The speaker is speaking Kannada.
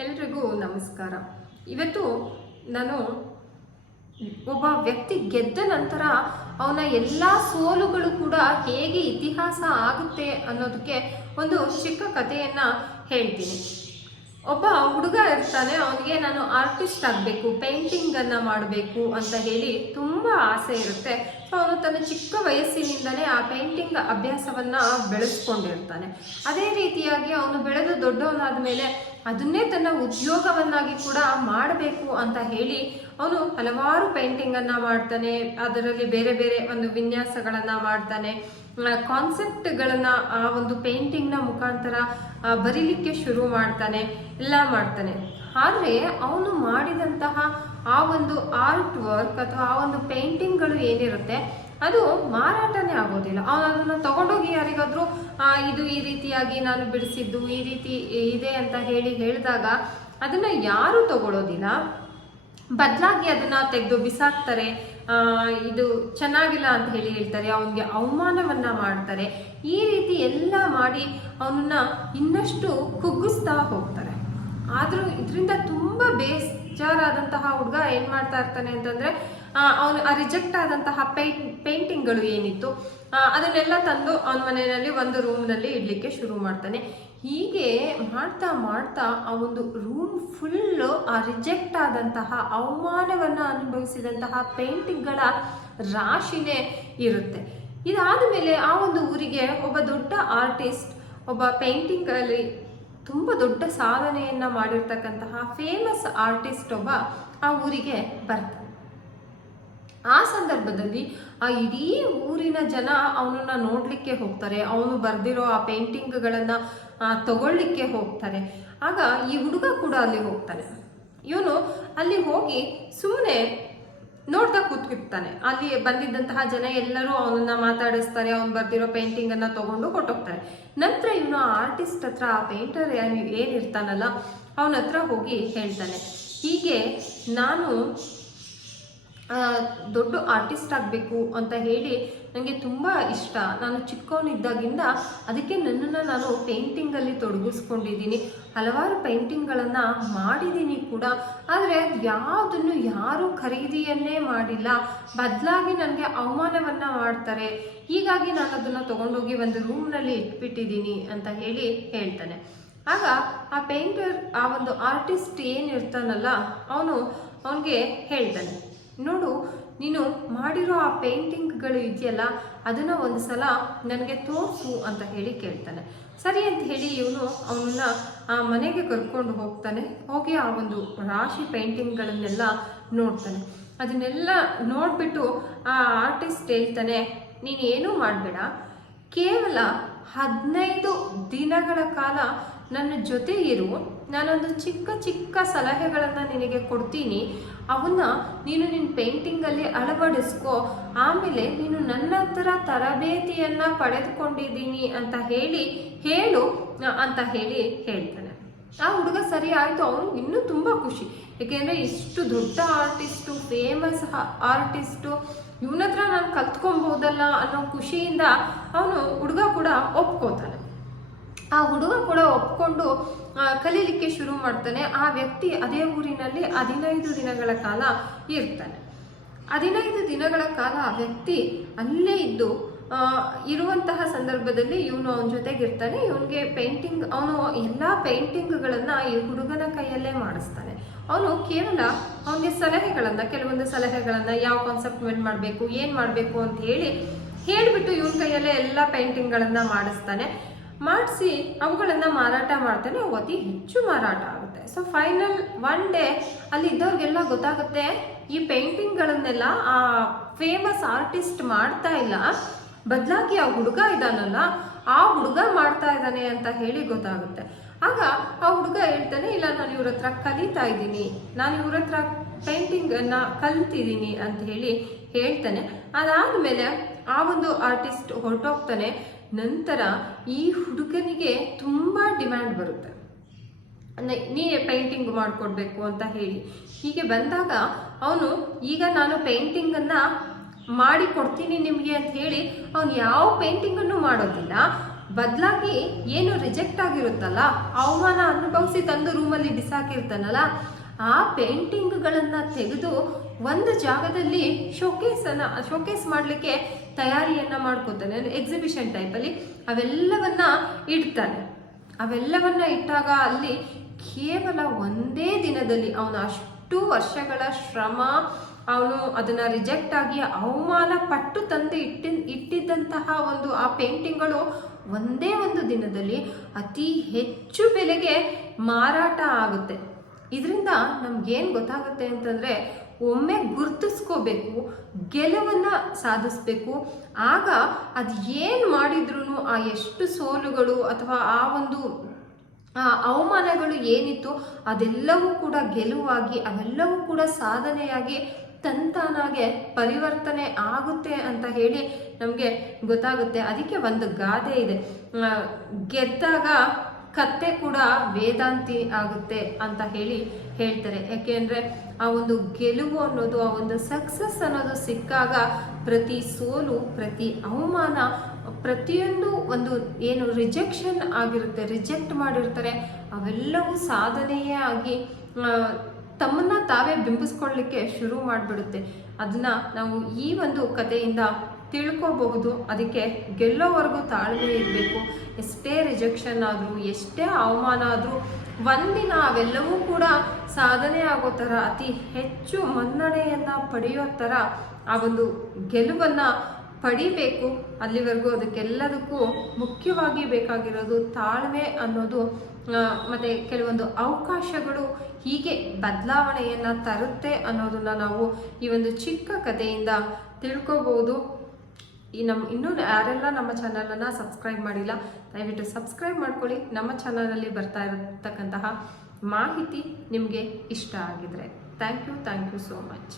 ಎಲ್ರಿಗೂ ನಮಸ್ಕಾರ. ಇವತ್ತು ನಾನು ಒಬ್ಬ ವ್ಯಕ್ತಿ ಗೆದ್ದ ನಂತರ ಅವನ ಎಲ್ಲ ಸೋಲುಗಳು ಕೂಡ ಹೇಗೆ ಇತಿಹಾಸ ಆಗುತ್ತೆ ಅನ್ನೋದಕ್ಕೆ ಒಂದು ಚಿಕ್ಕ ಕಥೆಯನ್ನ ಹೇಳ್ತೀನಿ. ಒಬ್ಬ ಹುಡುಗ ಇರ್ತಾನೆ, ಅವನಿಗೆ ನಾನು ಆರ್ಟಿಸ್ಟ್ ಆಗಬೇಕು ಪೇಂಟಿಂಗ್ ಅನ್ನ ಮಾಡಬೇಕು ಅಂತ ಹೇಳಿ ತುಂಬಾ ಆಸೆ ಇರುತ್ತೆ. ಅವನು ತನ್ನ ಚಿಕ್ಕ ವಯಸ್ಸಿನಿಂದಲೇ ಆ ಪೇಂಟಿಂಗ್ ಅಭ್ಯಾಸವನ್ನ ಬೆಳೆಸ್ಕೊಂಡಿರ್ತಾನೆ. ಅದೇ ರೀತಿಯಾಗಿ ಅವನು ಬೆಳೆದು ದೊಡ್ಡವನಾದ ಮೇಲೆ ಅದನ್ನೇ ತನ್ನ ಉದ್ಯೋಗವನ್ನಾಗಿ ಕೂಡ ಮಾಡಬೇಕು ಅಂತ ಹೇಳಿ ಅವನು ಹಲವಾರು ಪೇಂಟಿಂಗನ್ನು ಮಾಡ್ತಾನೆ. ಅದರಲ್ಲಿ ಬೇರೆ ಬೇರೆ ಒಂದು ವಿನ್ಯಾಸಗಳನ್ನ ಮಾಡ್ತಾನೆ. ಕಾನ್ಸೆಪ್ಟ್ಗಳನ್ನು ಆ ಒಂದು ಪೇಂಟಿಂಗ್ನ ಮುಖಾಂತರ ಬರೀಲಿಕ್ಕೆ ಶುರು ಮಾಡ್ತಾನೆ, ಎಲ್ಲ ಮಾಡ್ತಾನೆ. ಆದರೆ ಅವನು ಮಾಡಿದಂತಹ ಆ ಒಂದು ಆರ್ಟ್ ವರ್ಕ್ ಅಥವಾ ಆ ಒಂದು ಪೇಂಟಿಂಗ್ಗಳು ಏನಿರುತ್ತೆ, ಅದು ಮಾರಾಟನೇ ಆಗೋದಿಲ್ಲ. ಅವನು ಅದನ್ನ ತಗೊಂಡೋಗಿ ಯಾರಿಗಾದ್ರೂ ಇದು ಈ ರೀತಿಯಾಗಿ ನಾನು ಬಿಡಿಸಿದ್ದು, ಈ ರೀತಿ ಇದೆ ಅಂತ ಹೇಳಿ ಹೇಳಿದಾಗ ಅದನ್ನ ಯಾರು ತಗೊಳ್ಳೋದಿಲ್ಲ ಬದಲಾಗಿ ಅದನ್ನ ತೆಗೆದು ಬಿಸಾಕ್ತಾರೆ. ಇದು ಚೆನ್ನಾಗಿಲ್ಲ ಅಂತ ಹೇಳಿ ಹೇಳ್ತಾರೆ. ಅವನಿಗೆ ಅವಮಾನವನ್ನ ಮಾಡ್ತಾರೆ. ಈ ರೀತಿ ಎಲ್ಲ ಮಾಡಿ ಅವನನ್ನ ಇನ್ನಷ್ಟು ಕುಗ್ಗಿಸ್ತಾ ಹೋಗ್ತಾರೆ. ಆದರೂ ಇದರಿಂದ ತುಂಬಾ ಬೇಜಾರಾದಂತಹ ಹುಡುಗ ಏನ್ ಮಾಡ್ತಾ ಇರ್ತಾನೆ ಅಂತಂದ್ರೆ ಅವನು, ಆ ರಿಜೆಕ್ಟ್ ಆದಂತಹ ಪೇಂಟಿಂಗ್ ಪೇಂಟಿಂಗ್ಗಳು ಏನಿತ್ತು ಅದನ್ನೆಲ್ಲ ತಂದು ಅವನ ಮನೆಯಲ್ಲಿ ಒಂದು ರೂಮ್ನಲ್ಲಿ ಇಡ್ಲಿಕ್ಕೆ ಶುರು ಮಾಡ್ತಾನೆ. ಹೀಗೆ ಮಾಡ್ತಾ ಮಾಡ್ತಾ ಆ ಒಂದು ರೂಮ್ ಫುಲ್ಲು ಆ ರಿಜೆಕ್ಟ್ ಆದಂತಹ, ಅವಮಾನವನ್ನ ಅನುಭವಿಸಿದಂತಹ ಪೇಂಟಿಂಗ್ಗಳ ರಾಶಿನೇ ಇರುತ್ತೆ. ಇದಾದ ಮೇಲೆ ಆ ಒಂದು ಊರಿಗೆ ಒಬ್ಬ ದೊಡ್ಡ ಆರ್ಟಿಸ್ಟ್ ಒಬ್ಬ ಪೇಂಟಿಂಗ್ ಅಲ್ಲಿ ತುಂಬ ದೊಡ್ಡ ಸಾಧನೆಯನ್ನ ಮಾಡಿರ್ತಕ್ಕಂತಹ ಫೇಮಸ್ ಆರ್ಟಿಸ್ಟ್ ಒಬ್ಬ ಆ ಊರಿಗೆ ಬರ್ತಾನೆ. ಆ ಸಂದರ್ಭದಲ್ಲಿ ಆ ಇಡೀ ಊರಿನ ಜನ ಅವನನ್ನ ನೋಡಲಿಕ್ಕೆ ಹೋಗ್ತಾರೆ, ಅವನು ಬರ್ದಿರೋ ಆ ಪೇಂಟಿಂಗ್ಗಳನ್ನು ತಗೊಳ್ಳಿಕ್ಕೆ ಹೋಗ್ತಾರೆ. ಆಗ ಈ ಹುಡುಗ ಕೂಡ ಅಲ್ಲಿ ಹೋಗ್ತಾನೆ. ಇವನು ಅಲ್ಲಿ ಹೋಗಿ ಸುಮ್ಮನೆ ನೋಡ್ತಾ ಕೂತ್ಕಿರ್ತಾನೆ ಅಲ್ಲಿ ಬಂದಿದ್ದಂತಹ ಜನ ಎಲ್ಲರೂ ಅವನನ್ನ ಮಾತಾಡಿಸ್ತಾರೆ, ಅವ್ನು ಬರ್ದಿರೋ ಪೇಂಟಿಂಗ್ ಅನ್ನ ತಗೊಂಡು ಕೊಟ್ಟೋಗ್ತಾರೆ. ನಂತರ ಇವನು ಆರ್ಟಿಸ್ಟ್ ಹತ್ರ, ಆ ಪೇಂಟರ್ ಏನಿರ್ತಾನಲ್ಲ ಅವನ ಹತ್ರ ಹೋಗಿ ಹೇಳ್ತಾನೆ. ಹೀಗೆ ನಾನು ದೊಡ್ಡ ಆರ್ಟಿಸ್ಟ್ ಆಗಬೇಕು ಅಂತ ಹೇಳಿ ನನಗೆ ತುಂಬ ಇಷ್ಟ. ನಾನು ಚಿಕ್ಕವನಿದ್ದಾಗಿಂದ ಅದಕ್ಕೆ ನನ್ನನ್ನು ನಾನು ಪೇಂಟಿಂಗಲ್ಲಿ ತೊಡಗಿಸ್ಕೊಂಡಿದ್ದೀನಿ. ಹಲವಾರು ಪೇಂಟಿಂಗ್ಗಳನ್ನು ಮಾಡಿದ್ದೀನಿ ಕೂಡ. ಆದರೆ ಯಾವುದನ್ನು ಯಾರೂ ಖರೀದಿಯನ್ನೇ ಮಾಡಿಲ್ಲ. ಬದಲಾಗಿ ನನಗೆ ಅವಮಾನವನ್ನು ಮಾಡ್ತಾರೆ. ಹೀಗಾಗಿ ನಾನು ಅದನ್ನು ತೊಗೊಂಡೋಗಿ ಒಂದು ರೂಮ್ನಲ್ಲಿ ಇಟ್ಬಿಟ್ಟಿದ್ದೀನಿ ಅಂತ ಹೇಳಿ ಹೇಳ್ತಾನೆ. ಆಗ ಆ ಪೇಂಟರ್ ಆ ಒಂದು ಆರ್ಟಿಸ್ಟ್ ಏನಿರ್ತಾನಲ್ಲ ಅವನು ಅವನಿಗೆ ಹೇಳ್ತಾನೆ. ನೋಡು ನೀನು ಮಾಡಿರೋ ಆ ಪೇಂಟಿಂಗ್ಗಳು ಇದೆಯಲ್ಲ, ಅದನ್ನ ಒಂದು ಸಲ ನನಗೆ ತೋರಿಸು ಅಂತ ಹೇಳಿ ಕೇಳ್ತಾನೆ. ಸರಿ ಅಂತ ಹೇಳಿ ಇವನು ಅವನನ್ನ ಆ ಮನೆಗೆ ಕರ್ಕೊಂಡು ಹೋಗ್ತಾನೆ. ಹೋಗಿ ಆ ಒಂದು ರಾಶಿ ಪೇಂಟಿಂಗ್ಗಳನ್ನೆಲ್ಲ ನೋಡ್ತಾನೆ. ಅದನ್ನೆಲ್ಲ ನೋಡ್ಬಿಟ್ಟು ಆ ಆರ್ಟಿಸ್ಟ್ ಹೇಳ್ತಾನೆ, ನೀನು ಏನೂ ಮಾಡಬೇಡ. ಕೇವಲ ಹದಿನೈದು ದಿನಗಳ ಕಾಲ ನನ್ನ ಜೊತೆ ಇರು. ನಾನೊಂದು ಚಿಕ್ಕ ಚಿಕ್ಕ ಸಲಹೆಗಳನ್ನು ನಿನಗೆ ಕೊಡ್ತೀನಿ. ಅವನ್ನ ನೀನು ನಿನ್ನ ಪೇಂಟಿಂಗಲ್ಲಿ ಅಳವಡಿಸ್ಕೋ, ಆಮೇಲೆ ನೀನು ನನ್ನ ಹತ್ರ ತರಬೇತಿಯನ್ನ ಪಡೆದುಕೊಂಡಿದ್ದೀನಿ ಅಂತ ಹೇಳಿ, ಹೇಳು ಅಂತ ಹೇಳಿ ಹೇಳ್ತಾನೆ. ಆ ಹುಡುಗ ಸರಿ ಆಯಿತು, ಅವನು ಇನ್ನೂ ತುಂಬ ಖುಷಿ. ಯಾಕೆಂದರೆ ಇಷ್ಟು ದೊಡ್ಡ ಆರ್ಟಿಸ್ಟು ಫೇಮಸ್ ಆರ್ಟಿಸ್ಟು, ಇವನತ್ರ ನಾನು ಕಲ್ತ್ಕೊಬೋದಲ್ಲ ಅನ್ನೋ ಖುಷಿಯಿಂದ ಅವನು ಹುಡುಗ ಕೂಡ ಒಪ್ಕೋತಾನೆ. ಆ ಹುಡುಗ ಕೂಡ ಒಪ್ಕೊಂಡು ಕಲೀಲಿಕ್ಕೆ ಶುರು ಮಾಡ್ತಾನೆ. ಆ ವ್ಯಕ್ತಿ ಅದೇ ಊರಿನಲ್ಲಿ ಹದಿನೈದು ದಿನಗಳ ಕಾಲ ಇರ್ತಾನೆ. ಹದಿನೈದು ದಿನಗಳ ಕಾಲ ಆ ವ್ಯಕ್ತಿ ಅಲ್ಲೇ ಇದ್ದು ಇರುವಂತಹ ಸಂದರ್ಭದಲ್ಲಿ ಇವನು ಅವನ ಜೊತೆಗೆ ಇರ್ತಾನೆ ಇವನಿಗೆ ಪೇಂಟಿಂಗ್ ಅವನು ಎಲ್ಲ ಪೇಂಟಿಂಗ್ಗಳನ್ನು ಈ ಹುಡುಗನ ಕೈಯಲ್ಲೇ ಮಾಡಿಸ್ತಾನೆ. ಅವನು ಕೇವಲ ಅವನಿಗೆ ಸಲಹೆಗಳನ್ನು, ಕೆಲವೊಂದು ಸಲಹೆಗಳನ್ನು, ಯಾವ ಕಾನ್ಸೆಪ್ಟ್ ಮೆಂಟ್ ಮಾಡಬೇಕು, ಏನು ಮಾಡಬೇಕು ಅಂತ ಹೇಳಿ ಹೇಳಿಬಿಟ್ಟು ಇವನ ಕೈಯಲ್ಲೇ ಎಲ್ಲ ಪೇಂಟಿಂಗ್ಗಳನ್ನು ಮಾಡಿಸ್ತಾನೆ. ಮಾಡಿಸಿ ಅವುಗಳನ್ನು ಮಾರಾಟ ಮಾಡ್ತಾನೆ ಅತಿ ಹೆಚ್ಚು ಮಾರಾಟ ಆಗುತ್ತೆ. ಸೊ ಫೈನಲ್ ಒನ್ ಡೇ ಅಲ್ಲಿ ಇದ್ದವ್ರಿಗೆಲ್ಲ ಗೊತ್ತಾಗುತ್ತೆ, ಈ ಪೇಂಟಿಂಗ್ಗಳನ್ನೆಲ್ಲ ಆ ಫೇಮಸ್ ಆರ್ಟಿಸ್ಟ್ ಮಾಡ್ತಾ ಇಲ್ಲ, ಬದಲಾಗಿ ಆ ಹುಡುಗ ಇದ್ದಾನಲ್ಲ, ಆ ಹುಡುಗ ಮಾಡ್ತಾ ಇದ್ದಾನೆ ಅಂತ ಹೇಳಿ ಗೊತ್ತಾಗುತ್ತೆ. ಆಗ ಆ ಹುಡುಗ ಹೇಳ್ತಾನೆ, ಇಲ್ಲ, ನಾನು ಇವ್ರ ಹತ್ರ ಕಲಿತಾ ಇದ್ದೀನಿ, ನಾನು ಇವ್ರ ಹತ್ರ ಪೇಂಟಿಂಗ್ ಅನ್ನ ಕಲ್ತಿದ್ದೀನಿ ಅಂತ ಹೇಳಿ ಹೇಳ್ತಾನೆ. ಅದಾದ್ಮೇಲೆ ಆ ಒಂದು ಆರ್ಟಿಸ್ಟ್ ಹೊರಟೋಗ್ತಾನೆ ನಂತರ ಈ ಹುಡುಗನಿಗೆ ತುಂಬ ಡಿಮ್ಯಾಂಡ್ ಬರುತ್ತೆ. ನೀನೇ ಪೇಂಟಿಂಗ್ ಮಾಡಿಕೊಡ್ಬೇಕು ಅಂತ ಹೇಳಿ. ಹೀಗೆ ಬಂದಾಗ ಅವನು, ಈಗ ನಾನು ಪೇಂಟಿಂಗನ್ನು ಮಾಡಿ ಕೊಡ್ತೀನಿ ನಿಮಗೆ ಅಂತ ಹೇಳಿ ಅವನು ಯಾವ ಪೇಂಟಿಂಗನ್ನು ಮಾಡೋದಿಲ್ಲ. ಬದಲಾಗಿ ಏನು ರಿಜೆಕ್ಟ್ ಆಗಿರುತ್ತಲ್ಲ ಅವಮಾನ ಅನುಭವಿಸಿ ತಂದು ರೂಮಲ್ಲಿ ಬಿಸಾಕಿರ್ತಾನಲ್ಲ, ಆ ಪೇಂಟಿಂಗ್ಗಳನ್ನು ತೆಗೆದು ಒಂದು ಜಾಗದಲ್ಲಿ ಶೋಕೇಸನ್ನು ಶೋಕೇಸ್ ಮಾಡಲಿಕ್ಕೆ ತಯಾರಿಯನ್ನ ಮಾಡ್ಕೋತಾನೆ. ಎಕ್ಸಿಬಿಷನ್ ಟೈಪಲ್ಲಿ ಅವೆಲ್ಲವನ್ನ ಇಡ್ತಾನೆ. ಅವೆಲ್ಲವನ್ನ ಇಟ್ಟಾಗ ಅಲ್ಲಿ ಕೇವಲ ಒಂದೇ ದಿನದಲ್ಲಿ ಅವನ ಅಷ್ಟು ವರ್ಷಗಳ ಶ್ರಮ, ಅವನು ಅದನ್ನ ರಿಜೆಕ್ಟ್ ಆಗಿ ಅವಮಾನ ಪಟ್ಟು ತಂದು ಇಟ್ಟಿ ಇಟ್ಟಿದ್ದಂತಹ ಒಂದು ಆ ಪೇಂಟಿಂಗ್ಗಳು ಒಂದೇ ಒಂದು ದಿನದಲ್ಲಿ ಅತಿ ಹೆಚ್ಚು ಬೆಲೆಗೆ ಮಾರಾಟ ಆಗುತ್ತೆ. ಇದರಿಂದ ನಮ್ಗೇನು ಗೊತ್ತಾಗುತ್ತೆ ಅಂತಂದರೆ ಒಮ್ಮೆ ಗುರ್ತಿಸ್ಕೋಬೇಕು, ಗೆಲುವನ್ನು ಸಾಧಿಸ್ಬೇಕು. ಆಗ ಅದು ಏನು ಮಾಡಿದ್ರು ಆ ಎಷ್ಟು ಸೋಲುಗಳು ಅಥವಾ ಆ ಒಂದು ಅವಮಾನಗಳು ಏನಿತ್ತು ಅದೆಲ್ಲವೂ ಕೂಡ ಗೆಲುವಾಗಿ, ಅವೆಲ್ಲವೂ ಕೂಡ ಸಾಧನೆಯಾಗಿ ತಂತಾನಾಗೆ ಪರಿವರ್ತನೆ ಆಗುತ್ತೆ ಅಂತ ಹೇಳಿ ನಮಗೆ ಗೊತ್ತಾಗುತ್ತೆ. ಅದಕ್ಕೆ ಒಂದು ಗಾದೆ ಇದೆ. ಗೆದ್ದಾಗ ಕತ್ತೆ ಕೂಡ ವೇದಾಂತಿ ಆಗುತ್ತೆ ಅಂತ ಹೇಳಿ ಹೇಳ್ತಾರೆ. ಯಾಕೆಂದ್ರೆ ಆ ಒಂದು ಗೆಲುವು ಅನ್ನೋದು, ಆ ಒಂದು ಸಕ್ಸಸ್ ಅನ್ನೋದು ಸಿಕ್ಕಾಗ ಪ್ರತಿ ಸೋಲು, ಪ್ರತಿ ಅವಮಾನ, ಪ್ರತಿಯೊಂದು ಒಂದು ಏನು ರಿಜೆಕ್ಷನ್ ಆಗಿರುತ್ತೆ ರಿಜೆಕ್ಟ್ ಮಾಡಿರ್ತಾರೆ, ಅವೆಲ್ಲವೂ ಸಾಧನೆಯೇ ಆಗಿ ತಮ್ಮನ್ನ ತಾವೇ ಬಿಂಬಿಸ್ಕೊಳ್ಳಿಕ್ಕೆ ಶುರು ಮಾಡಿಬಿಡುತ್ತೆ. ಅದನ್ನ ನಾವು ಈ ಒಂದು ಕಥೆಯಿಂದ ತಿಳ್ಕೋಬಹುದು. ಅದಕ್ಕೆ ಗೆಲ್ಲೋವರೆಗೂ ತಾಳ್ಮೆ ಇರಬೇಕು. ಎಷ್ಟೇ ರಿಜೆಕ್ಷನ್ ಆದರೂ, ಎಷ್ಟೇ ಅವಮಾನ ಆದರೂ, ಒಂದಿನ ಅವೆಲ್ಲವೂ ಕೂಡ ಸಾಧನೆ ಆಗೋ ಥರ, ಅತಿ ಹೆಚ್ಚು ಮನ್ನಣೆಯನ್ನು ಪಡೆಯೋ ಥರ ಆ ಒಂದು ಗೆಲುವನ್ನು ಪಡಿಬೇಕು. ಅಲ್ಲಿವರೆಗೂ ಅದಕ್ಕೆಲ್ಲದಕ್ಕೂ ಮುಖ್ಯವಾಗಿ ಬೇಕಾಗಿರೋದು ತಾಳ್ಮೆ ಅನ್ನೋದು. ಮತ್ತು ಕೆಲವೊಂದು ಅವಕಾಶಗಳು ಹೀಗೆ ಬದಲಾವಣೆಯನ್ನು ತರುತ್ತೆ ಅನ್ನೋದನ್ನು ನಾವು ಈ ಒಂದು ಚಿಕ್ಕ ಕಥೆಯಿಂದ ತಿಳ್ಕೊಬೋದು ಈ ನಮ್ಮ ಇನ್ನೂ ಯಾರೆಲ್ಲ ನಮ್ಮ ಚಾನಲನ್ನು ಸಬ್ಸ್ಕ್ರೈಬ್ ಮಾಡಿಲ್ಲ, ದಯವಿಟ್ಟು ಸಬ್ಸ್ಕ್ರೈಬ್ ಮಾಡ್ಕೊಳ್ಳಿ. ನಮ್ಮ ಚಾನಲಲ್ಲಿ ಬರ್ತಾ ಇರತಕ್ಕಂತಹ ಮಾಹಿತಿ ನಿಮಗೆ ಇಷ್ಟ ಆಗಿದ್ರೆ. Thank you thank you so much